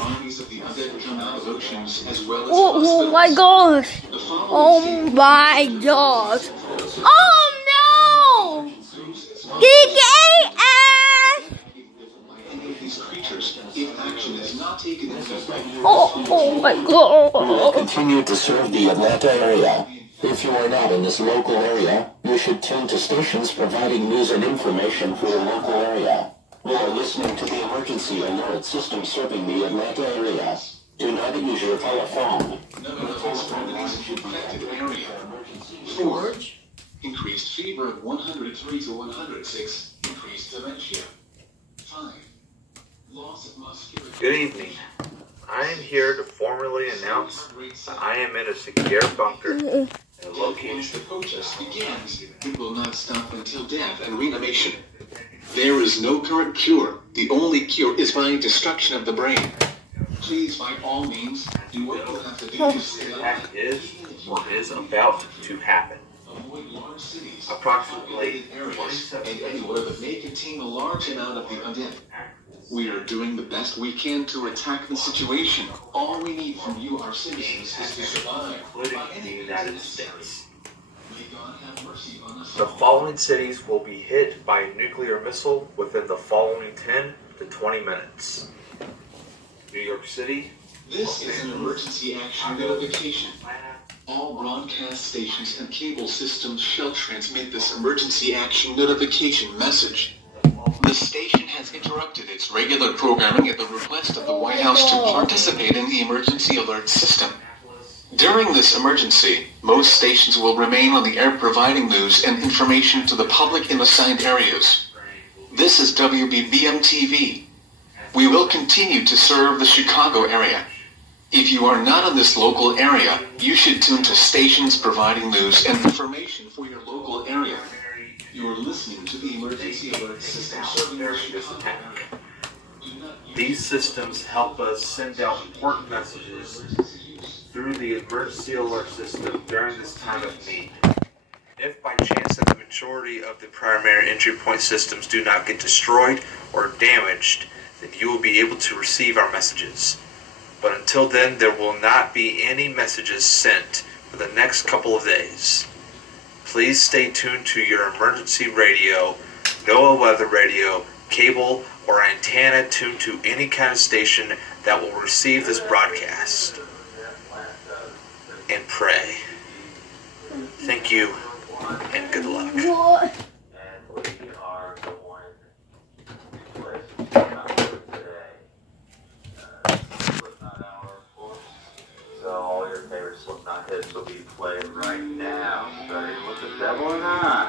armies of the undead come out of oceans as well as Oh my gosh. Oh my gosh. Oh no! EAS! Oh my god. We will continue to serve the Atlanta area. If you are not in this local area, you should tune to stations providing news and information for your local area. We are listening to the emergency alert system serving the Atlanta area. Do not use your telephone. Forge. Increased fever of 103 to 106. Increased dementia. 5. Loss of muscular. Good evening. I am here to formally announce that I am in a secure bunker and located. The protest begins. It will not stop until death and reanimation. There is no current cure. The only cure is by destruction of the brain. Please, by all means, do what you have to do to stay alive. That is what is about to happen. Avoid large cities, Approximately areas, 27 and anywhere that may contain a large amount of the undead. We are doing the best we can to attack the situation. All we need from you, our citizens, is to survive. including the United States. May God have mercy on us The all. following cities will be hit by a nuclear missile within the following 10 to 20 minutes. New York City, This is an emergency action notification. All broadcast stations and cable systems shall transmit this emergency action notification message. The station has interrupted its regular programming at the request of the White House to participate in the emergency alert system. During this emergency, most stations will remain on the air providing news and information to the public in assigned areas. This is WBBM-TV. We will continue to serve the Chicago area. If you are not in this local area, you should tune to stations providing news and information for your local area. You are listening to the emergency alert system serving the Chicago area. these systems help us send out important messages through the emergency alert system during this time of need. If by chance the majority of the primary entry point systems do not get destroyed or damaged, then you will be able to receive our messages. But until then, there will not be any messages sent for the next couple of days. Please stay tuned to your emergency radio, NOAA weather radio, cable, or antenna tuned to any kind of station that will receive this broadcast. And pray. Thank you, and good luck. What? So all your favorite Slipknot hits will be played right now, starting with the Devil in Us.